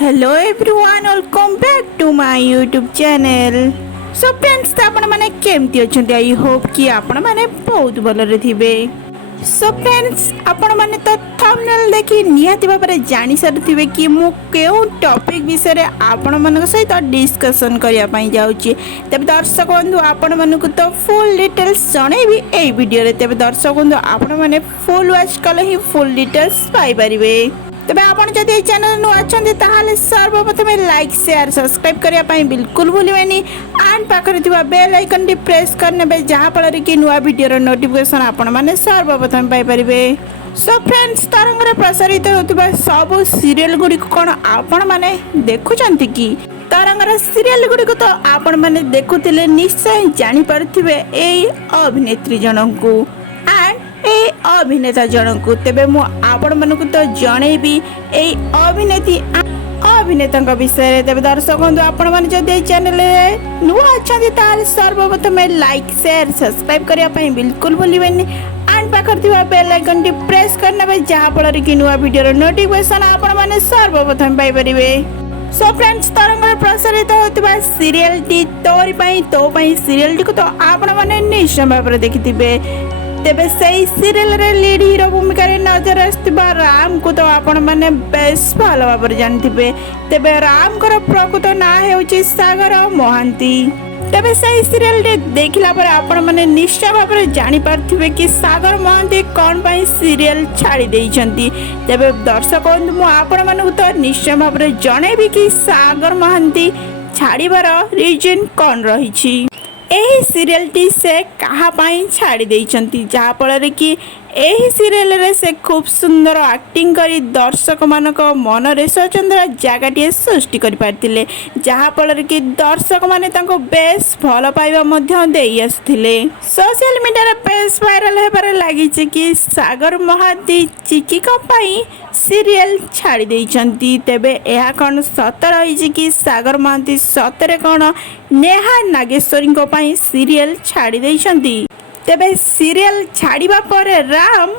Hello everyone welcome back to my YouTube channel. So friends आपण माने केमती अछंती I hope कि आपण माने बहुत भलरे थिबे। सो फ्रेंड्स आपण माने तो थंबनेल देखि निहाती भाबरे जानि सारथिबे कि मु केउ टॉपिक विषय रे आपण मानक सहित डिस्कशन करिया पई जाउची। तबे दर्शक बंधु आपण मानकु तो फुल डिटेल्स जणैबी एई वीडियो रे। तबे दर्शक बंधु आपण माने फुल वॉच कले ही फुल डिटेल्स पाई परिबे। तबे आपण जदि ए चैनल नु अछंती ताहाले सर्वप्रथम लाइक शेयर सब्सक्राइब करिया पई बिल्कुल भूलिबेनी एंड पाखरे थिबा बेल आइकन टी प्रेस करनेबे जहां फଳରେ कि नुवा वीडियो रो नोटिफिकेशन आपण माने सर्वप्रथम पाई परिबे। सो फ्रेंड्स तरंग रे प्रसारित होतबा सब सीरियल गुडी कोन आपण माने देखुचंती कि तरंग रे सीरियल गुडी को तो आपण माने देखुतिले निश्चय जानि परथिबे एई अभिनेत्री जनकू एंड ए अभिनेता जनकू। तेबे मु आपण मानकु तो जणेबी ए अभिनेता विषय रे। तेबे दर्शक बंधु आपण माने जदि ए चैनल रे नुवा अछंती ताल सर्वप्रथम लाइक शेयर सब्सक्राइब करिया पई बिल्कुल भूलिबेनी एंड पाखर थिबा बेल आइकन टी प्रेस करनेबे जहां फଳରେ कि नुवा वीडियो रो नोटिफिकेशन आपण माने सर्वप्रथम पाई परिबे। सो फ्रेंड्स तरंग रे प्रसारित होतबा सीरियल टी तोरी पई तो पई सीरियल टी को तो आपण माने निश्चय भाबरे देखिथिबे। तेबे सही सीरियल रे लीड हीरो भूमिका रे नजर आस्तिबा राम को तो आपण माने बेस भालो भाबर जानथिबे। तेबे राम कर प्रकृत ना हेउची सागर महांती। तेबे सही सीरियल रे देखिला पर आपण माने निश्चय भाबर जानि पारथिबे कि सागर महांती कोन पई सीरियल छाड़ी देइछंती। तेबे दर्शक बंधु मु आपण मानकु तो निश्चय भाबर जणेबी कि सागर महांती छाड़ीबार रीजन कोन रहिछि। एही सीरियल टी से कहा पाई छाड़ी देइछंती जहा फଳରେ कि एही सीरियल रे से खूब सुंदर एक्टिंग करी दर्शक मानक मन रे स्वतंत्र जगह सृष्टि करि पारतिले जहा फଳରେ कि दर्शक माने तांको बेस भल पाइबा मध्य देई आसथिले। सोशल मीडिया रे बेस वायरल हेबार लागि छै कि सागर महांती चिकी को पाई सीरियल छाड़ी देइछंती। तेबे एहा कोन सत रही कि सागर महांती सतरे कोन नेहा नागेश्वरी को पाई सीरियल छाड़ी देइछंती। तेबे सीरियल छाड़ीबा पर राम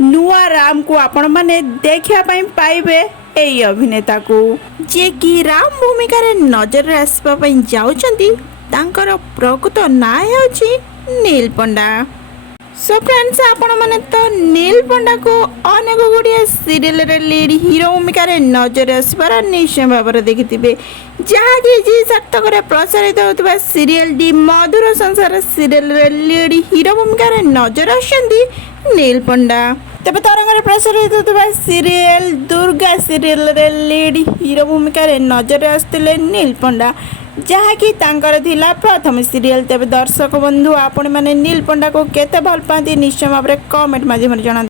नुआ राम को आपण माने देखिया पई पाइबे एई अभिनेता को जे कि राम भूमिका रे नजर रे आसीबा पई जाउचंती। तांकर प्रकृत ना हेउची नील पंडा। सो फ्रेंड्स आपण माने तो नील पंडा को अनेक गुड़िया सीरियल रे लीड हीरो भूमिका रे नजर आसबार निश्चय भाव देखिथिबे जहाँ कि जी सार्थक रे प्रसारित होतबा सीरियल डी मधुर संसार सीरियल रे लीड हीरो भूमिका रे नजर आछंती नील पंडा। तबे तरंग रे प्रसारित होतबा सीरियल दुर्गा सीरियल रे लीड हीरो भूमिका रे नजर आस्तिले नील पंडा जहाँ कि तांकर थिला प्रथम सीरियल। तेबे दर्शक बंधु आपण माने नील पंडा को केते भल पाती निश्चय भाव कमेंट माध्यम रे जणा।